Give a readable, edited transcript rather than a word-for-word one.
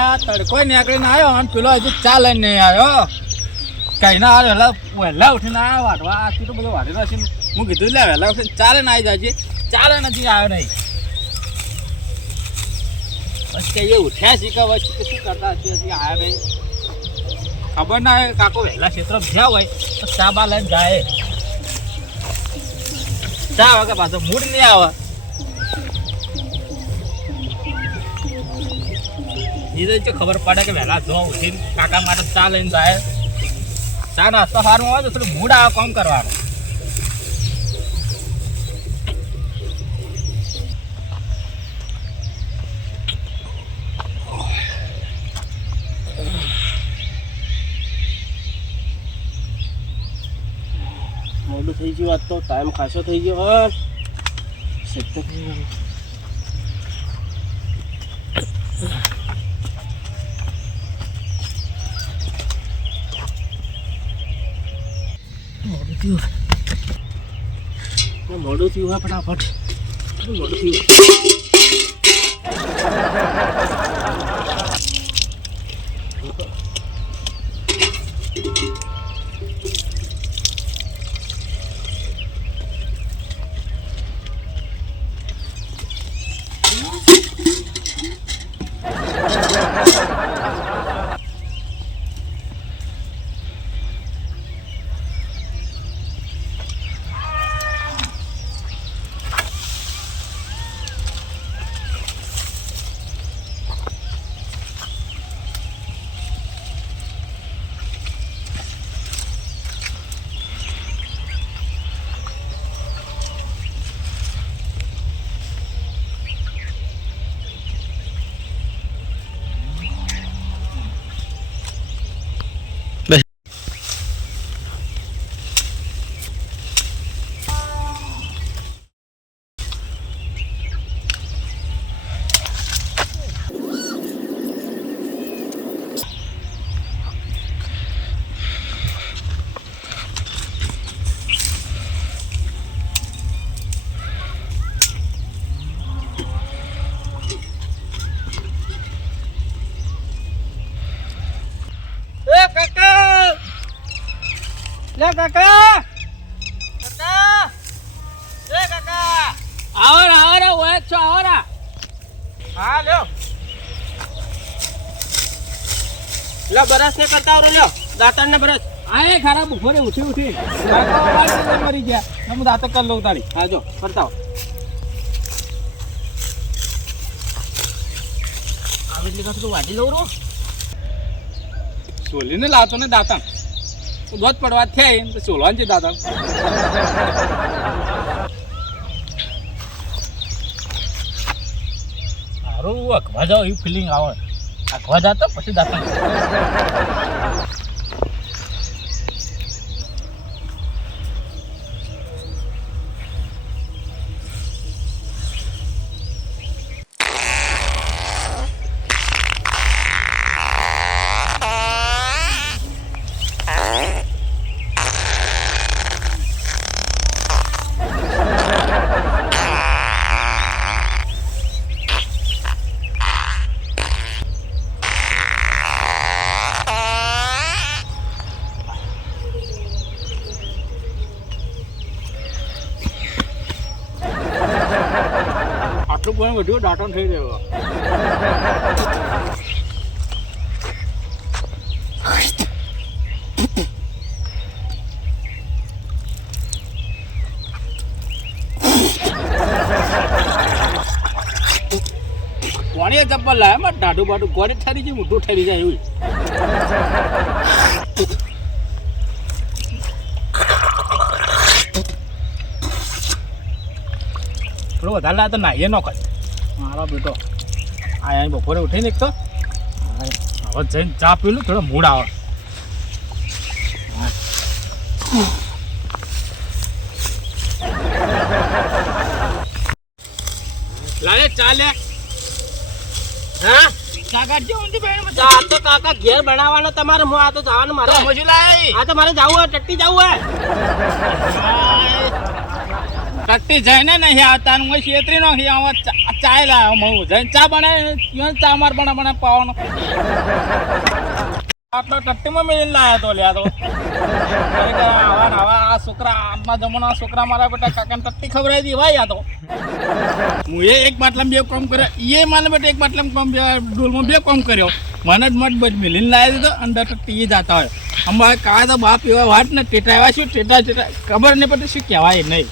આયા તડકો નીકળીને આવ્યો અને પેલો હજુ ચા લઈને નહીં આવ્યો. કઈ ના આવ્યો વહેલા ઉઠીને આવ્યા વાટવા. આખી તો બધું વાટેલો છે. હું કીધું લે વહેલા ઉઠીને ચાલે ને આવી જાય. ચાલે નથી આવ્યો નહીં. બસ કઈ ઉઠ્યા શીખા વચ્ચે શું કરતા હશે હજી આવ્યા નહીં. ખબર ના હોય કાકો વહેલા ક્ષેત્ર જ્યાં હોય તો ચા બા લઈને જાય. ચા વગર પાછો મૂડ નહીં આવે. એ તો ખબર પડે કે વહેલા જો ઉઠીને કાકા માટે ચા લઈને જાય. ચા નાસ્તો સારું હોય તો થોડું મૂડ આવે કામ કરવાનું. મોડું થઈ ગયું આજ તો ટાઈમ ખાસો થઈ ગયો હા સેક્ટર મોડું થયું હોય ફટાફટ મોડું થયું. લે કાકા કાકા લે કાકા આવો ઓય છો આવો. હા લ્યો લે બરસ ને કરતા આવરો લ્યો દાંતણ ને બરસ. આ ખરાબ બપોરે ઉઠી મરી ગયા. હું દાંત કર લઉં તારી. હા જો કરતા આવે એટલે કાં તો વાટી લઉં રો. સોલીને લાવતો ને દાંતણ દોધ પડવા થયા એમ તો સોલવાનું છે દાંતણ. સારું અખવા જાવ એવી ફિલિંગ આવે. અખવા જાતો પછી દાંતણ. આટલું પણ વધ્યું દાંતણ થઈ રહ્યો. કોણીએ ચપ્પલ લાવે માં ડાઢું બાઢું કોરી ઠરી જાય મોઢું ઠરી જાય એવું. થોડું વધારે લાવે તો નાહીએ ન કરે મારો બેટો. આ બપોરે ઉઠીને એક તો હવે જઈને ચા પીલું થોડો મૂડ આવે. લાલે ચાલે હા કાકા ચા તો કાકા ઘેર બનાવવાનો તમારે હું આ તો જવાનું મારે. આ તો મારે જવું હોય ટટ્ટી જવું હોય. ટટ્ટી જઈને નહીં આવતા હું છેતરી નો ચા ચા લાવ્યો હું જઈને ચા બનાવી ચા માર બના પાવાનો આટલો ટટ્ટીમાં મેળીને લાવ્યા તો લ્યા તો આવા આ છોકરા આજના જમાના છોકરા મારા બેટા કાકાને ટટ્ટી ખવડાવી દી ભાઈ આ તો હું એક બાટલામાં બે કામ કર્યા એ મારા બેટા એક બાટલામાં કામ ડોલમાં બે કામ કર્યો મને જ મત મેલીને લાવી દીધો અંદર ટટ્ટી જતા હોય અમારે કાંઈ તો બાપ એવા વાત ને ટેટા આવ્યા શું ટેટા ખબર નહીં પડતી શું કહેવાય નહીં